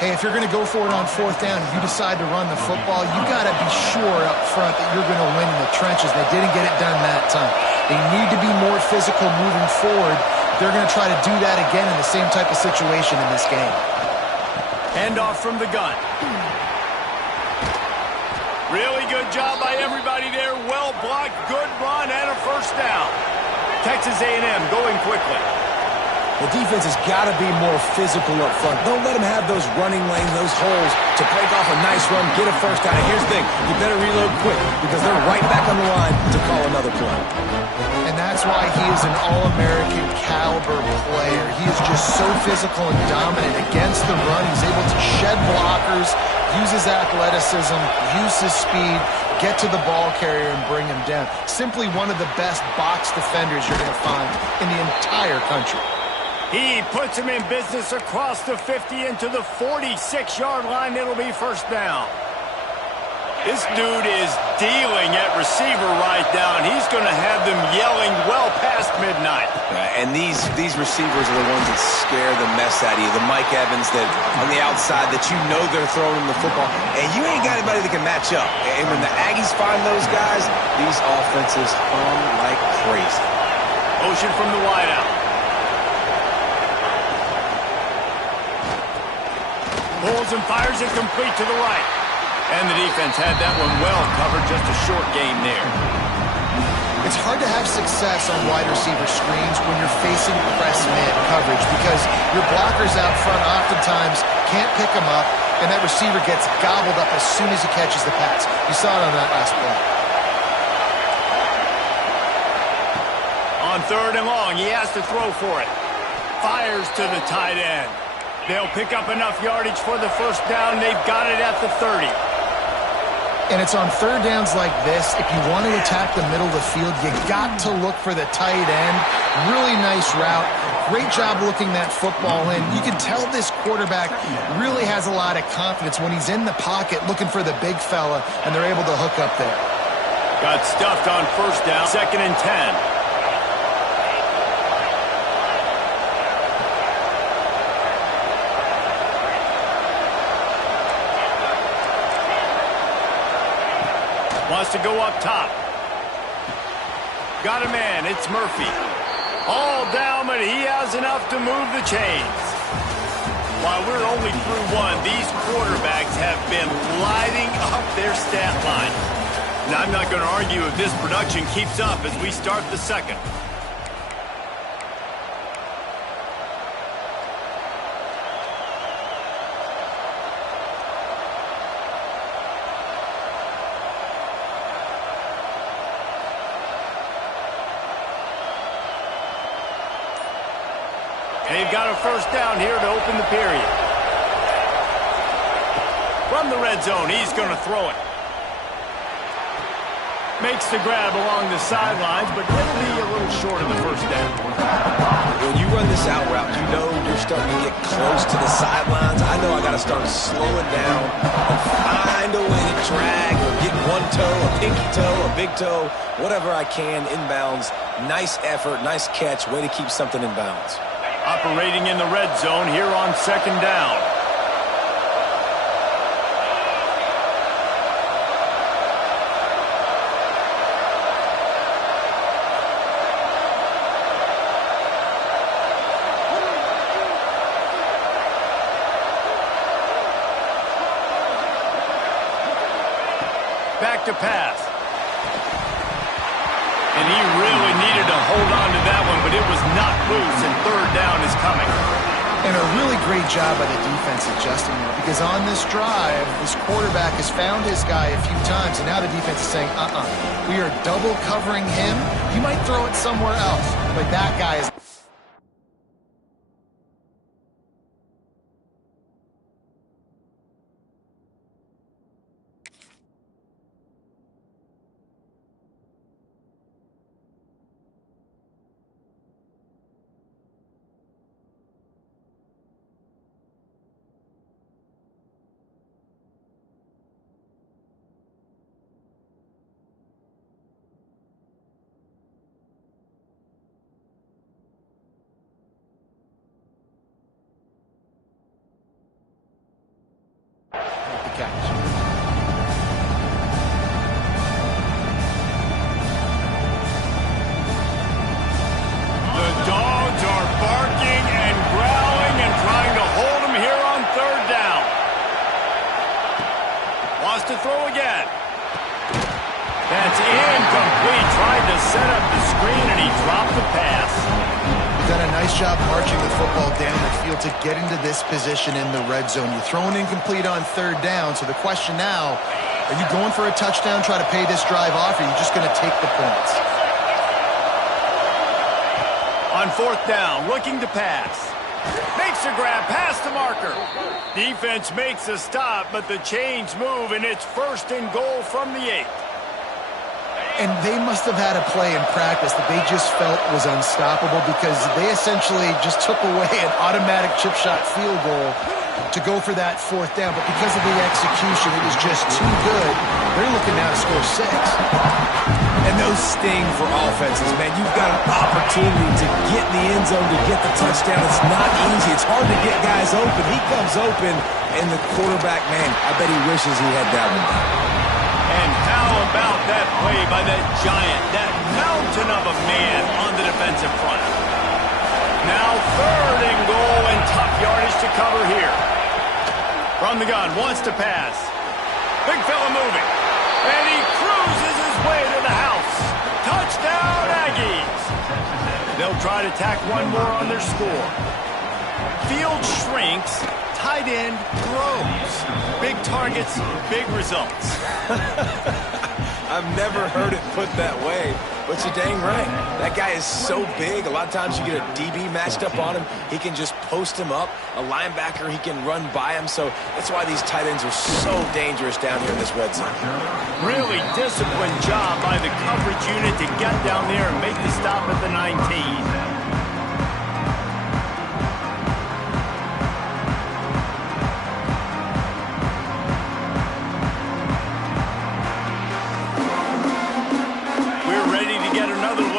Hey, if you're going to go for it on fourth down, if you decide to run the football, you got to be sure up front that you're going to win in the trenches. They didn't get it done that time. They need to be more physical moving forward. They're going to try to do that again in the same type of situation in this game. Handoff from the gun. Really good job by everybody there. Well blocked, good run, and a first down. Texas A&M going quickly. The defense has got to be more physical up front. Don't let them have those running lanes, those holes to break off a nice run, get a first down. And here's the thing, you better reload quick because they're right back on the line to call another play. And that's why he is an All-American caliber player. He is just so physical and dominant against the run. He's able to shed blockers, use his athleticism, use his speed, get to the ball carrier and bring him down. Simply one of the best box defenders you're going to find in the entire country. He puts him in business across the 50 into the 46-yard line. It'll be first down. This dude is dealing at receiver right down. He's going to have them yelling well past midnight. And these receivers are the ones that scare the mess out of you. The Mike Evans that on the outside that you know they're throwing him the football, and you ain't got anybody that can match up. And when the Aggies find those guys, these offenses hum like crazy. Motion from the wideout. Pulls and fires it complete to the right. And the defense had that one well covered, just a short game there. It's hard to have success on wide receiver screens when you're facing press man coverage because your blockers out front oftentimes can't pick them up, and that receiver gets gobbled up as soon as he catches the pass. You saw it on that last play. On third and long, he has to throw for it. Fires to the tight end. They'll pick up enough yardage for the first down. They've got it at the 30. And it's on third downs like this, if you want to attack the middle of the field, you got to look for the tight end. Really nice route. Great job looking that football in. You can tell this quarterback really has a lot of confidence when he's in the pocket looking for the big fella, and they're able to hook up there. Got stuffed on first down, 2nd and 10. Wants to go up top. Got a man. It's Murphy. All down, but he has enough to move the chains. While we're only through one, these quarterbacks have been lighting up their stat line. Now, I'm not going to argue if this production keeps up as we start the second. They've got a first down here to open the period. From the red zone, he's going to throw it. Makes the grab along the sidelines, but it'll be a little short of the first down. When you run this out route, you know you're starting to get close to the sidelines. I know I got to start slowing down and find a way to drag or get one toe, a pinky toe, a big toe, whatever I can inbounds. Nice effort, nice catch, way to keep something in bounds. Operating in the red zone here on 2nd down. Back to pass. And he really needed to hold on to that one, but it was not loose, and third down is coming. And a really great job by the defense adjusting there, because on this drive, this quarterback has found his guy a few times, and now the defense is saying, we are double covering him. You might throw it somewhere else, but that guy is... job marching the football down the field to get into this position in the red zone. You're throwing incomplete on third down, so the question now, are you going for a touchdown, try to pay this drive off, or are you just going to take the points? On fourth down, looking to pass. Makes a grab past the marker. Defense makes a stop, but the chains move, and it's first and goal from the 8. And they must have had a play in practice that they just felt was unstoppable because they essentially just took away an automatic chip shot field goal to go for that fourth down. But because of the execution, it was just too good. They're looking now to score 6. And those sting for offenses, man. You've got an opportunity to get in the end zone, to get the touchdown. It's not easy. It's hard to get guys open. He comes open, and the quarterback, man, I bet he wishes he had that one. And how about that play by that giant, that mountain of a man on the defensive front? Now third and goal and tough yardage to cover here. From the gun, wants to pass. Big fella moving. And he cruises his way to the house. Touchdown, Aggies. They'll try to tack one more on their score. Field shrinks. Tight end grows. Big targets, big results. I've never heard it put that way, but you're dang right. That guy is so big. A lot of times you get a DB matched up on him. He can just post him up. A linebacker, he can run by him. So that's why these tight ends are so dangerous down here in this red zone. Really disciplined job by the coverage unit to get down there and make the stop at the 19.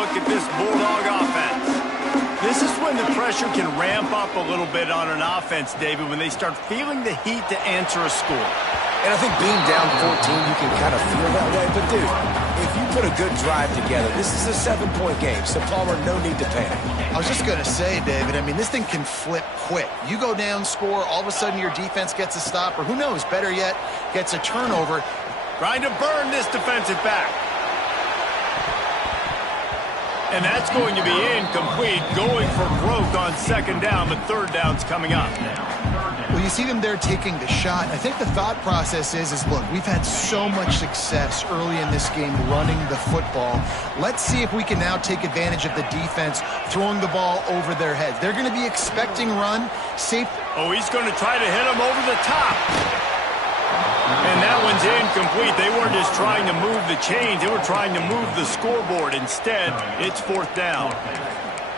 At this Bulldog offense. This is when the pressure can ramp up a little bit on an offense, David, when they start feeling the heat to answer a score. And I think being down 14, you can kind of feel that way. But, dude, if you put a good drive together, this is a 7-point game. So, Palmer, no need to panic. I was just going to say, David, I mean, this thing can flip quick. You go down, score, all of a sudden your defense gets a stop, or who knows, better yet, gets a turnover. Trying to burn this defensive back. And that's going to be incomplete, going for broke on second down, but third down's coming up. Well, you see them there taking the shot. I think the thought process is look, we've had so much success early in this game running the football. Let's see if we can now take advantage of the defense throwing the ball over their heads. They're going to be expecting run. Safe. Oh, he's going to try to hit him over the top. And that one's incomplete. They weren't just trying to move the chains. They were trying to move the scoreboard. Instead, it's fourth down.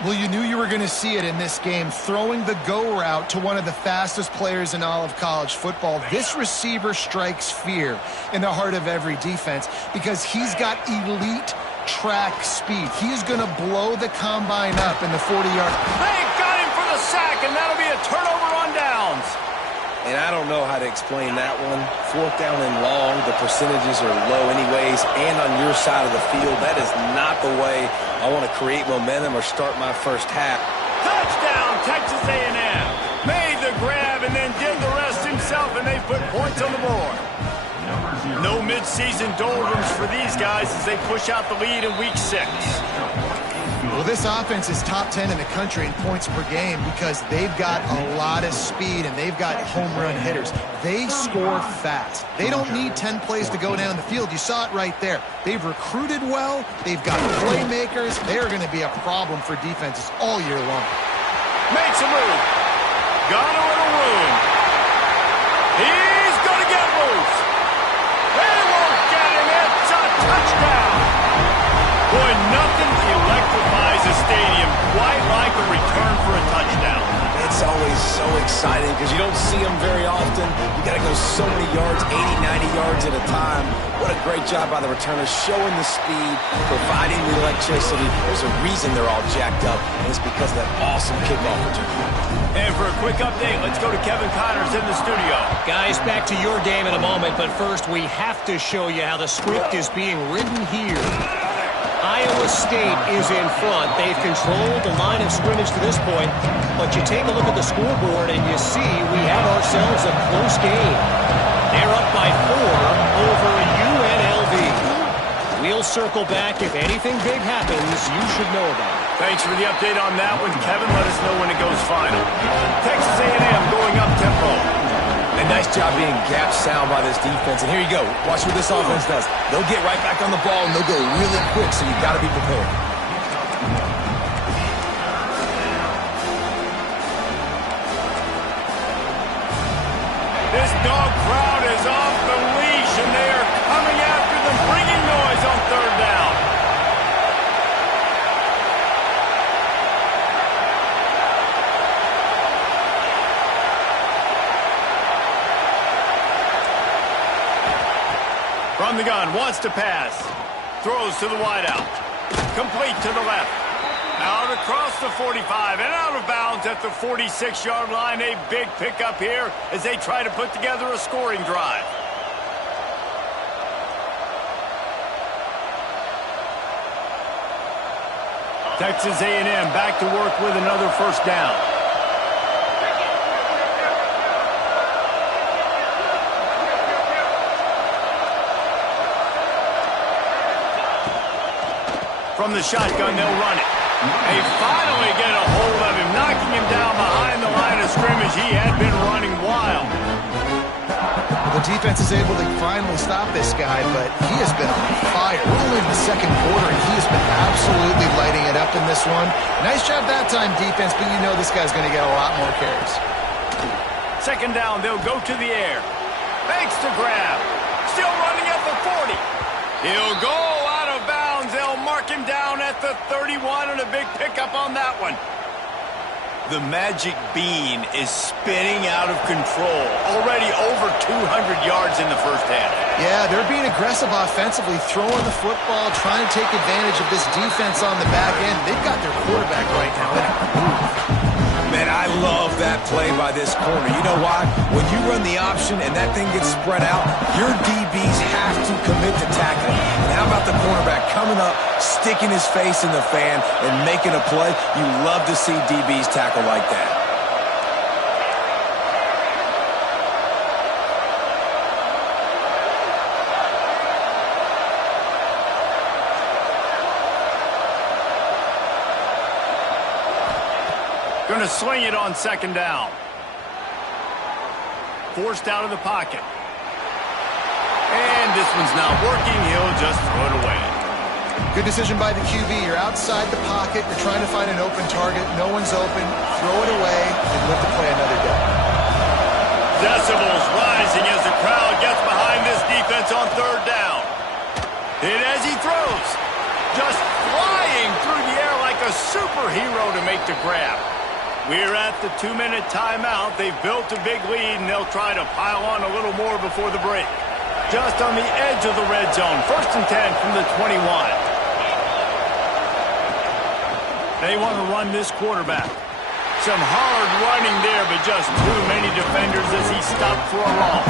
Well, you knew you were going to see it in this game, throwing the go route to one of the fastest players in all of college football. This receiver strikes fear in the heart of every defense because he's got elite track speed. He's going to blow the combine up in the 40-yard. They got him for the sack, and that'll be a turnover on downs. And I don't know how to explain that one. Fourth down and long, the percentages are low anyways, and on your side of the field, that is not the way I want to create momentum or start my first half. Touchdown, Texas A&M. Made the grab and then did the rest himself, and they put points on the board. No midseason doldrums for these guys as they push out the lead in Week 6. Well, this offense is top 10 in the country in points per game because they've got a lot of speed and they've got home run hitters. They score fast. They don't need 10 plays to go down the field. You saw it right there. They've recruited well. They've got playmakers. They're going to be a problem for defenses all year long. Makes a move. Got a little room. He's going to get loose. They won't get him. It's a touchdown. Boy, nothing electrifies a stadium quite like a return for a touchdown. It's always so exciting because you don't see them very often. You got to go so many yards, 80, 90 yards at a time. What a great job by the returners, showing the speed, providing the electricity. There's a reason they're all jacked up, and it's because of that awesome kickoff return. And for a quick update, let's go to Kevin Connors in the studio. Guys, back to your game in a moment, but first we have to show you how the script is being written here. Iowa State is in front. They've controlled the line of scrimmage to this point, but you take a look at the scoreboard and you see we have ourselves a close game. They're up by 4 over UNLV. We'll circle back. If anything big happens, you should know about it. Thanks for the update on that one, Kevin. Let us know when it goes final. Texas A&M going up tempo. A nice job being gap sound by this defense. And here you go. Watch what this offense does. They'll get right back on the ball, and they'll go really quick, so you've got to be prepared. This dog crowd is off the leash, and they are coming after them, bringing noise on third down. From the gun, wants to pass. Throws to the wideout. Complete to the left. Out across the 45 and out of bounds at the 46-yard line. A big pickup here as they try to put together a scoring drive. Texas A&M back to work with another first down. From the shotgun, they'll run it. They finally get a hold of him, knocking him down behind the line of scrimmage. He had been running wild. The defense is able to finally stop this guy, but he has been on fire. We're only in the second quarter, and he has been absolutely lighting it up in this one. Nice job that time, defense, but you know this guy's going to get a lot more carries. Second down, they'll go to the air. Fakes to grab. Still running at the 40. He'll go out of bounds. They'll mark him down at the 31, and a big pickup on that one. The magic bean is spinning out of control. Already over 200 yards in the first half. Yeah, they're being aggressive offensively, throwing the football, trying to take advantage of this defense on the back end. They've got their quarterback right now in a groove. Man, I love that play by this corner. You know why? When you run the option and that thing gets spread out, your DBs have to commit to tackling. And how about the cornerback coming up, sticking his face in the fan, and making a play? You love to see DBs tackle like that. Going to swing it on second down. Forced out of the pocket. And this one's not working. He'll just throw it away. Good decision by the QB. You're outside the pocket. You're trying to find an open target. No one's open. Throw it away and live to play another day. Decibels rising as the crowd gets behind this defense on third down. And as he throws, just flying through the air like a superhero to make the grab. We're at the 2-minute timeout. They've built a big lead, and they'll try to pile on a little more before the break. Just on the edge of the red zone. 1st and 10 from the 21. They want to run this quarterback. Some hard running there, but just too many defenders as he stopped for a loss.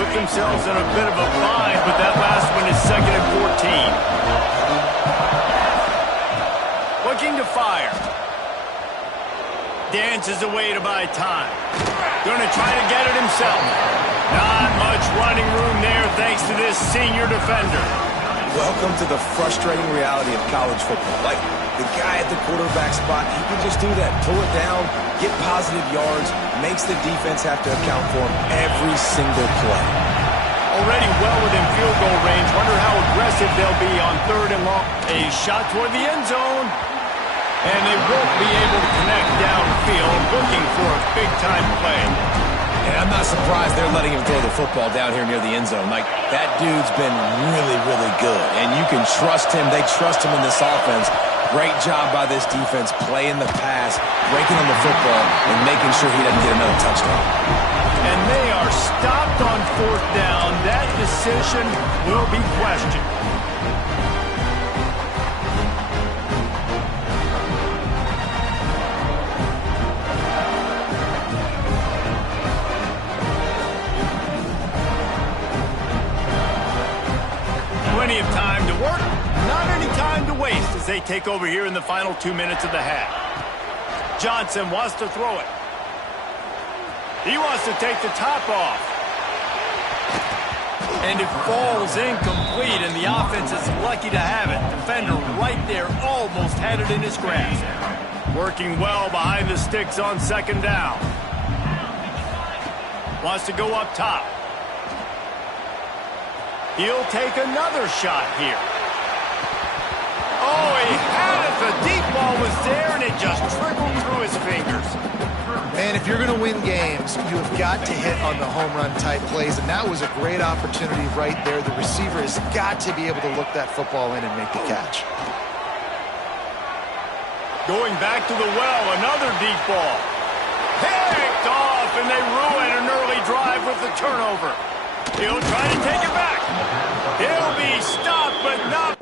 Put themselves in a bit of a bind, but that last one is 2nd and 14. Looking to fire. Dances away to buy time. Going to try to get it himself. Not much running room there thanks to this senior defender. Welcome to the frustrating reality of college football. Like, the guy at the quarterback spot, he can just do that. Pull it down, get positive yards, makes the defense have to account for him every single play. Already well within field goal range. Wonder how aggressive they'll be on 3rd and long. A shot toward the end zone. And they won't be able to connect downfield, looking for a big-time play. And I'm not surprised they're letting him throw the football down here near the end zone. Like, that dude's been really, really good. And you can trust him. They trust him in this offense. Great job by this defense playing the pass, breaking on the football, and making sure he doesn't get another touchdown. And they are stopped on 4th down. That decision will be questioned. Plenty of time to work, not any time to waste as they take over here in the final 2 minutes of the half. Johnson wants to throw it. He wants to take the top off. And it falls incomplete, and the offense is lucky to have it. Defender right there almost had it in his grasp. Working well behind the sticks on second down. Wants to go up top. He'll take another shot here. Oh, he had it. The deep ball was there, and it just trickled through his fingers. Man, if you're going to win games, you have got to hit on the home run type plays, and that was a great opportunity right there. The receiver has got to be able to look that football in and make the catch. Going back to the well, another deep ball. Picked off, and they ruin an early drive with the turnover. He'll try to take it back. He'll be stopped, but not.